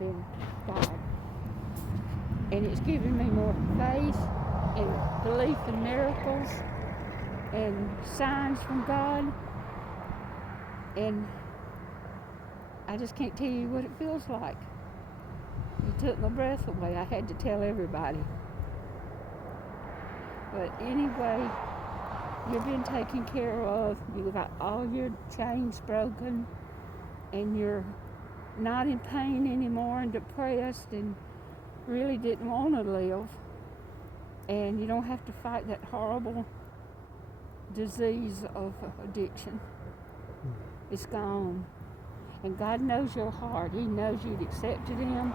been God. And it's given me more faith and belief in miracles and signs from God. And I just can't tell you what it feels like. You took my breath away. I had to tell everybody. But anyway, you've been taken care of. You got all your chains broken, and you're not in pain anymore and depressed and really didn't want to live. And you don't have to fight that horrible disease of addiction. It's gone. And God knows your heart. He knows you'd accepted Him.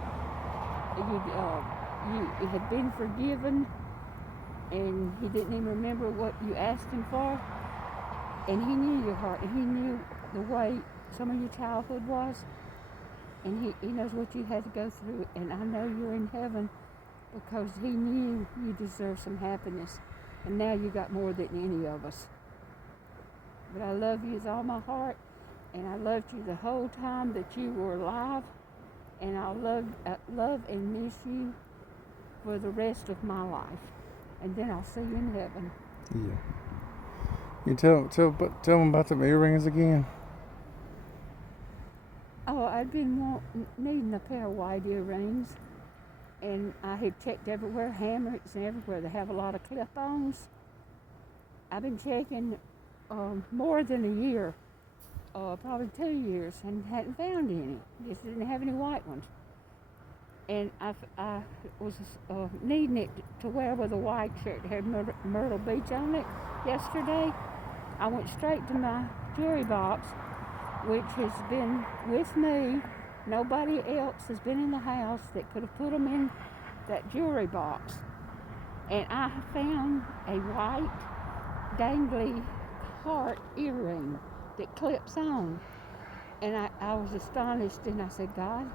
You had been forgiven, and He didn't even remember what you asked Him for. And He knew your heart, and He knew the way some of your childhood was, and He knows what you had to go through. And I know you're in heaven because He knew you deserved some happiness, and now you got more than any of us. But I love you with all my heart, and I loved you the whole time that you were alive, and I love and miss you for the rest of my life. And then I'll see you in heaven. Yeah. You tell them about the earrings again. Oh, I'd been needing a pair of white earrings, and I had checked everywhere, Hammocks and everywhere. They have a lot of clip-ons. I've been checking more than a year, probably 2 years, and hadn't found any. Just didn't have any white ones. And I was needing it to wear with a white shirt that had Myrtle Beach on it yesterday. I went straight to my jewelry box, which has been with me. Nobody else has been in the house that could have put them in that jewelry box. And I found a white dangly heart earring that clips on. And I was astonished, and I said, God,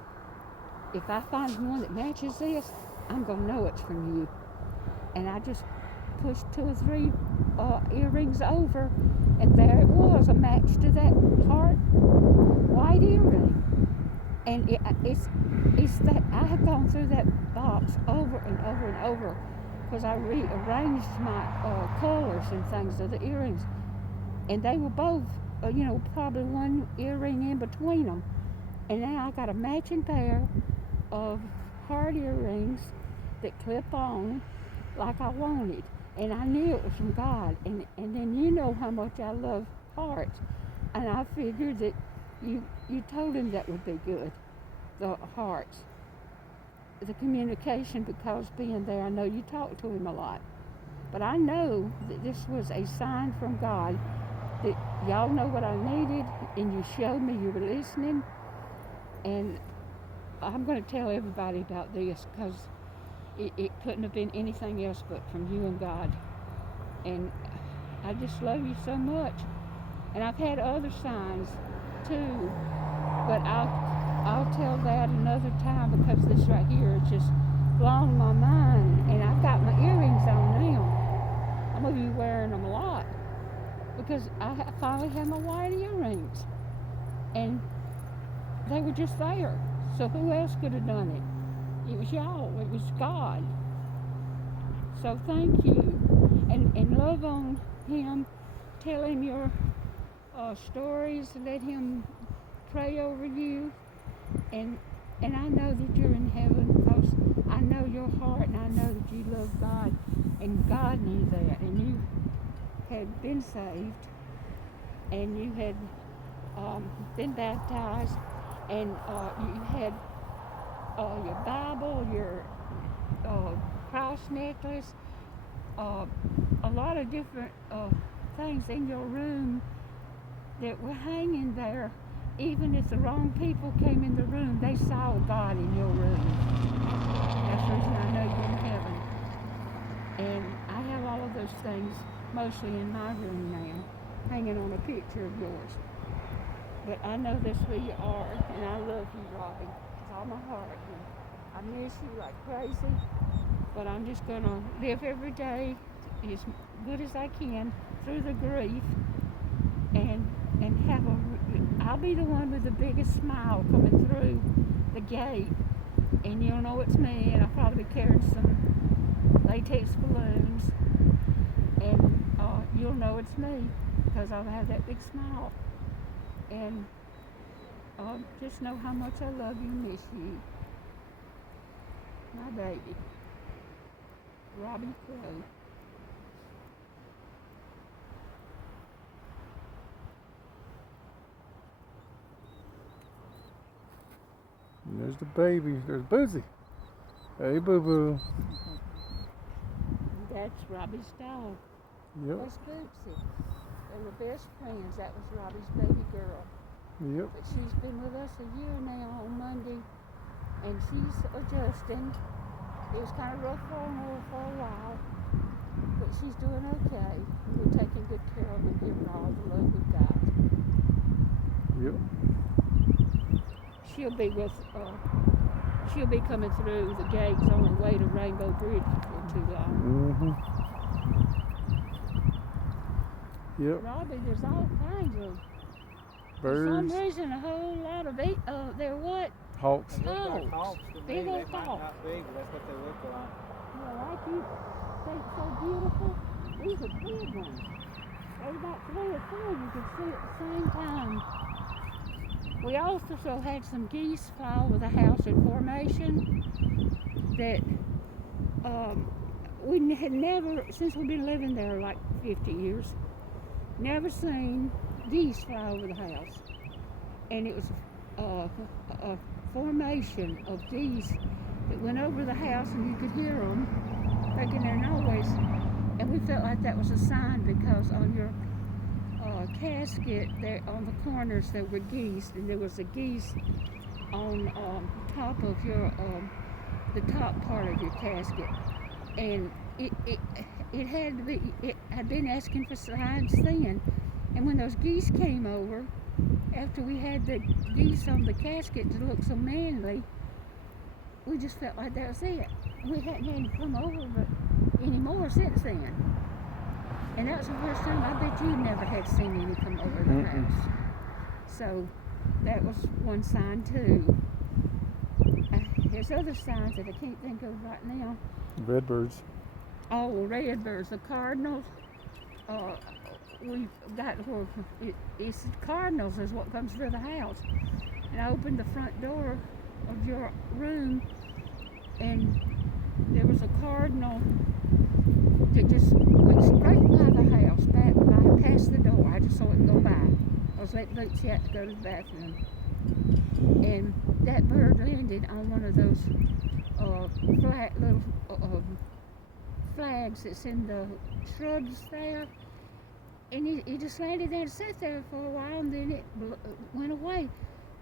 if I find one that matches this, I'm going to know it's from you. And I just pushed 2 or 3 earrings over, and there it was, a match to that heart white earring. And it's that I have gone through that box over and over and over because I rearranged my colors and things of the earrings, and they were both, probably one earring in between them. And now I got a matching pair of heart earrings that clip on like I wanted, and I knew it was from God. And then you know how much I love hearts, and I figured that you told Him that would be good, the hearts, the communication, because being there, I know you talked to Him a lot. But I know that this was a sign from God that y'all know what I needed, and you showed me you were listening. And I'm going to tell everybody about this because it couldn't have been anything else but from you and God. And I just love you so much. And I've had other signs too, but I'll tell that another time because this right here is just blowing my mind. And I've got my earrings on now. I'm going to be wearing them a lot because I finally have my white earrings. And they were just there. So who else could have done it? It was y'all. It was God. So thank you. And love on Him. Tell Him your stories. Let Him pray over you. And I know that you're in heaven because I know your heart, and I know that you love God. And God knew that. And you had been saved. And you had been baptized. And you had your Bible, your cross necklace, a lot of different things in your room that were hanging there. Even if the wrong people came in the room, they saw God in your room. That's the reason I know you're in heaven. And I have all of those things mostly in my room now, hanging on a picture of yours. But I know that's who you are, and I love you, Robbie, with all my heart. And I miss you like crazy, but I'm just going to live every day as good as I can through the grief, and I'll be the one with the biggest smile coming through the gate and you'll know it's me, and I'll probably be carrying some latex balloons, and you'll know it's me because I'll have that big smile. And just know how much I love you and miss you. My baby, Robbie Crow. And there's the baby. There's Boozy. Hey, Boo Boo. That's Robbie's dog. Yep. That's Bootsy. They were best friends. That was Robbie's baby girl. Yep. But she's been with us a year now on Monday, and she's adjusting. It was kind of rough for her for a while, but she's doing okay. We're taking good care of her and giving her all the love we've got. Yep. She'll be coming through the gates on the way to Rainbow Bridge before too long. Yep. Robbie, there's all kinds of Birds. For some reason, a whole lot of they're what? Hawks. They look like hawks to me. Big They old might hawk. not be, but that's what they look like. Yeah, like you think so beautiful. These are big ones. There's about 3 or 4 you could see at the same time. We also had some geese fly over the house in formation that we had never, since we've been living there like 50 years, never seen geese fly over the house. And it was a formation of geese that went over the house, and you could hear them making their noise. And we felt like that was a sign because on your casket, there on the corners there were geese, and there was a geese on top of your the top part of your casket, and it had to be. I'd been asking for signs then, and when those geese came over, after we had the geese on the casket to look so manly, we just felt like that was it. We hadn't had to come over but anymore since then. And that was the first time. I bet you never had seen any come over the house. So that was one sign too. There's other signs that I can't think of right now. Redbirds. Oh, redbirds, the cardinals. We've got where it's cardinals is what comes through the house. And I opened the front door of your room, and there was a cardinal that just went straight by the house, past the door. I just saw it go by. I was letting Luke chat to go to the bathroom. And that bird landed on one of those flat little flags that's in the shrubs there. And he just landed there and sat there for a while, and then it went away.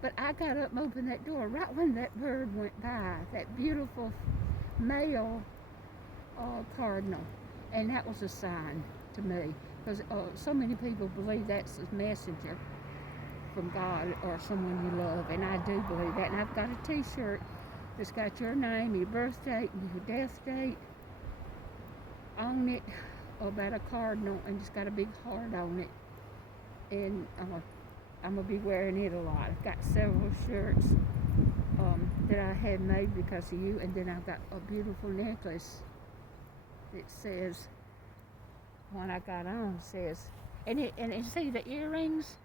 But I got up and opened that door right when that bird went by, that beautiful male cardinal. And that was a sign to me, because so many people believe that's a messenger from God or someone you love, and I do believe that. And I've got a t-shirt that's got your name, your birth date, and your death date on it, about a cardinal, and it's got a big heart on it. And I'm going to be wearing it a lot. I've got several shirts that I had made because of you, and then I've got a beautiful necklace that says, one I got on says, and see the earrings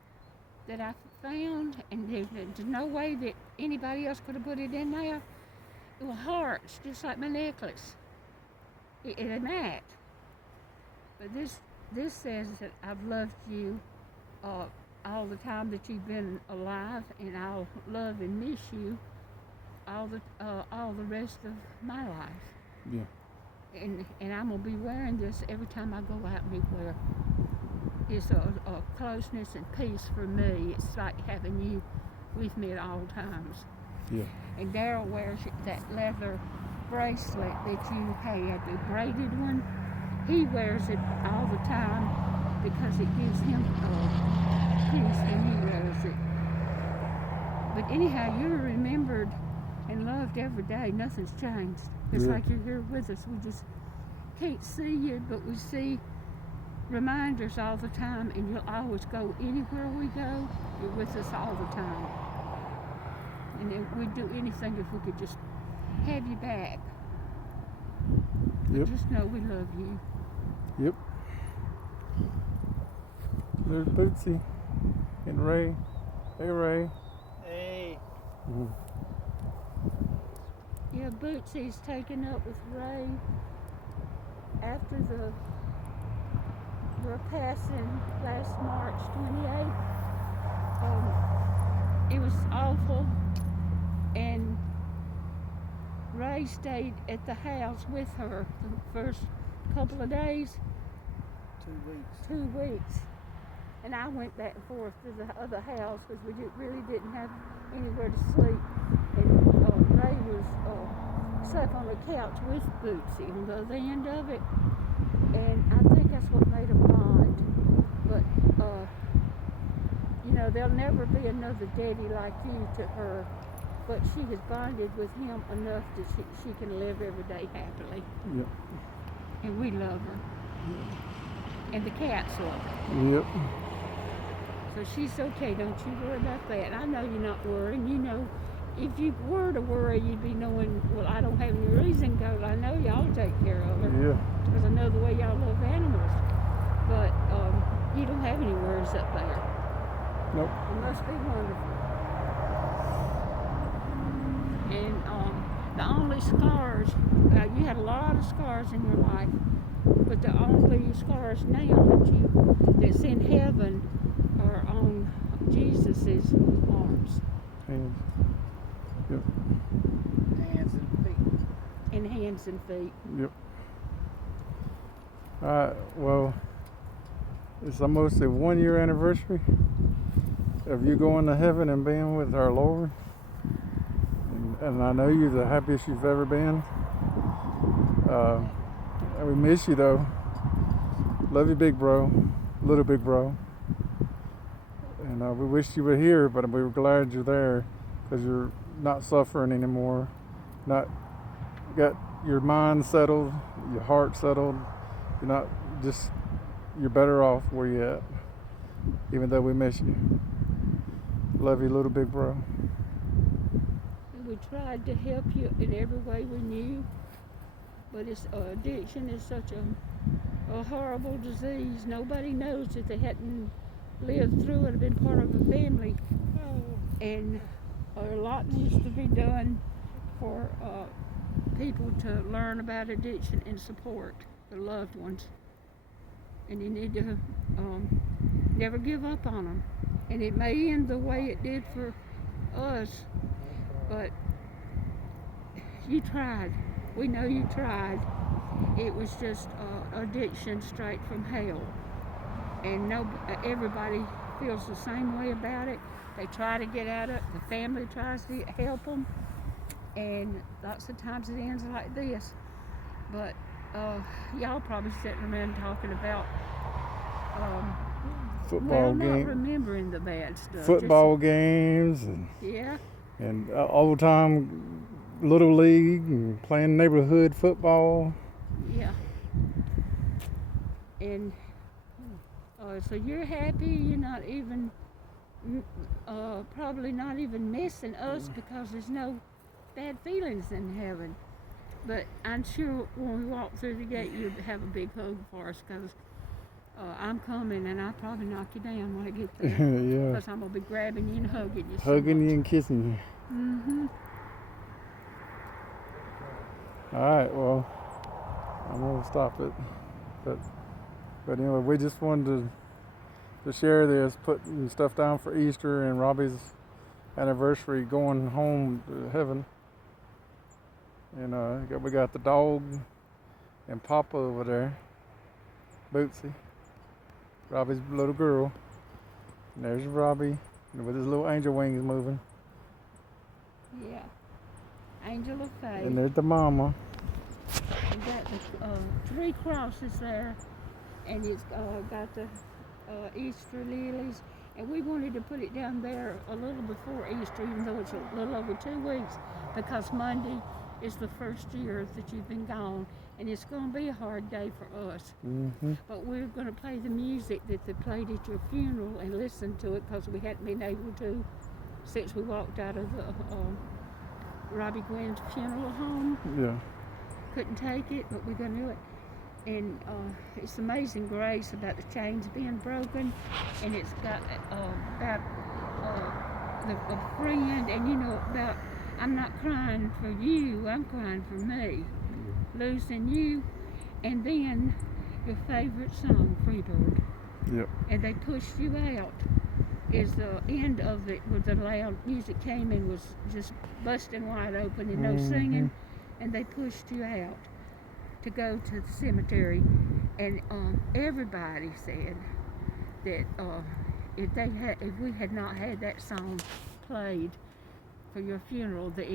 that I found, and there's no way that anybody else could have put it in there. It was hearts, just like my necklace. It had that. But this says that I've loved you all the time that you've been alive, and I'll love and miss you all the rest of my life. Yeah. And I'm gonna be wearing this every time I go out anywhere. It's a closeness and peace for me. It's like having you with me at all times. Yeah. And Daryl wears that leather bracelet that you had, the braided one. He wears it all the time because it gives him peace when he wears it. But anyhow, you're remembered and loved every day. Nothing's changed. It's like you're here with us. We just can't see you, but we see reminders all the time, and you'll always go anywhere we go. You're with us all the time. And we'd do anything if we could just have you back. Yep. Just know we love you. Yep. There's Bootsy and Ray. Hey, Ray. Hey. Mhm. Yeah, Bootsy's taken up with Ray after your passing last March 28th. It was awful, and Ray stayed at the house with her the first couple of days, 2 weeks. 2 weeks. And I went back and forth to the other house because we really didn't have anywhere to sleep. And Ray was slept on the couch with Bootsy on the other end of it. And I think that's what made them bond. But, there'll never be another daddy like you to her. But she has bonded with him enough that she can live every day happily. Yep. And we love her. And the cats love her. Yep. So she's okay, don't you worry about that. I know you're not worrying. You know, if you were to worry, you'd be knowing, well, I don't have any reason because I know y'all take care of her. Yeah. Because I know the way y'all love animals. But you don't have any worries up there. Nope. It must be wonderful. And the only scars, you had a lot of scars in your life, but the only scars now that's in heaven are on Jesus's arms. Hands. Yep. Hands and feet. And hands and feet. Yep. Well, it's almost a 1-year anniversary of you going to heaven and being with our Lord. And I know you're the happiest you've ever been. And we miss you though. Love you, big bro. Little big bro. And we wish you were here, but we were glad you're there because you're not suffering anymore. Not got your mind settled, your heart settled. You're not just, you're better off where you're at, even though we miss you. Love you, little big bro. And we tried to help you in every way we knew, but addiction is such a horrible disease. Nobody knows if they hadn't lived through it or been part of a family. And a lot needs to be done for people to learn about addiction and support their loved ones. And you need to never give up on them. And it may end the way it did for us, but you tried. We know you tried. It was just addiction straight from hell. And everybody feels the same way about it. They try to get out of it. The family tries to help them. And lots of times it ends like this. But y'all probably sitting around talking about Football not game. remembering the bad stuff. Football games and Yeah. and old time little league and playing neighborhood football. Yeah. And so you're happy. You're not even probably not even missing us because there's no bad feelings in heaven. But I'm sure when we walk through the gate, you'll have a big hug for us because I'm coming and I'll probably knock you down when I get there. Yeah. Because I'm going to be grabbing you and hugging you. Hugging you and kissing you. Mm-hmm. All right, well, I'm gonna stop it. But anyway, we just wanted to share this, putting stuff down for Easter and Robbie's anniversary, going home to heaven. And we got the dog and Papa over there, Bootsy, Robbie's little girl. And there's Robbie with his little angel wings moving. Yeah. Angel of faith. And there's the mama. We got the 3 crosses there, and it's got the Easter lilies. And we wanted to put it down there a little before Easter, even though it's a little over 2 weeks, because Monday is the first year that you've been gone, and it's going to be a hard day for us. Mm-hmm. But we're going to play the music that they played at your funeral and listen to it because we hadn't been able to since we walked out of the Robbie Gwynn's funeral home. Yeah. Couldn't take it, but we're gonna do it. And it's Amazing Grace about the chains being broken, and it's got about a friend, and you know about I'm not crying for you, I'm crying for me, losing you, and then your favorite song, Freebird. Yep. And they pushed you out. Is the end of it where the loud music came and was just busting wide open and no singing, and they pushed you out to go to the cemetery, and everybody said that if we had not had that song played for your funeral, that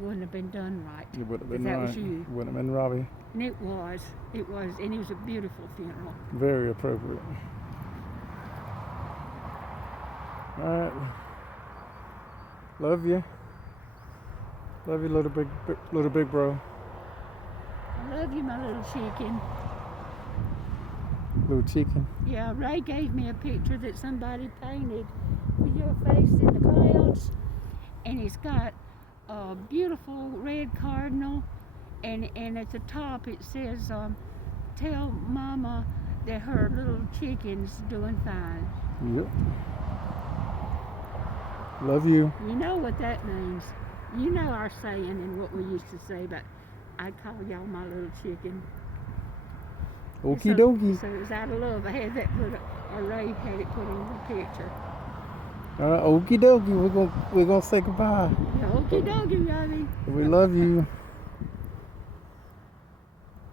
wouldn't have been done right. It would have been that right. was you. Would have been Robbie. And it was, and it was a beautiful funeral. Very appropriate. All right. Love you. Love you, little big bro. I love you, my little chicken. Little chicken. Yeah, Ray gave me a picture that somebody painted with your face in the clouds, and it's got a beautiful red cardinal, and at the top it says, "Tell Mama that her little chicken's doing fine." Yep. Love you. You know what that means. You know our saying and what we used to say, but I call y'all my little chicken. Okie dokie. So it was out of love. I had that put, or Ray had it put on the picture. Okie dokie. We're gonna say goodbye. Okie dokie, Robbie. We love you.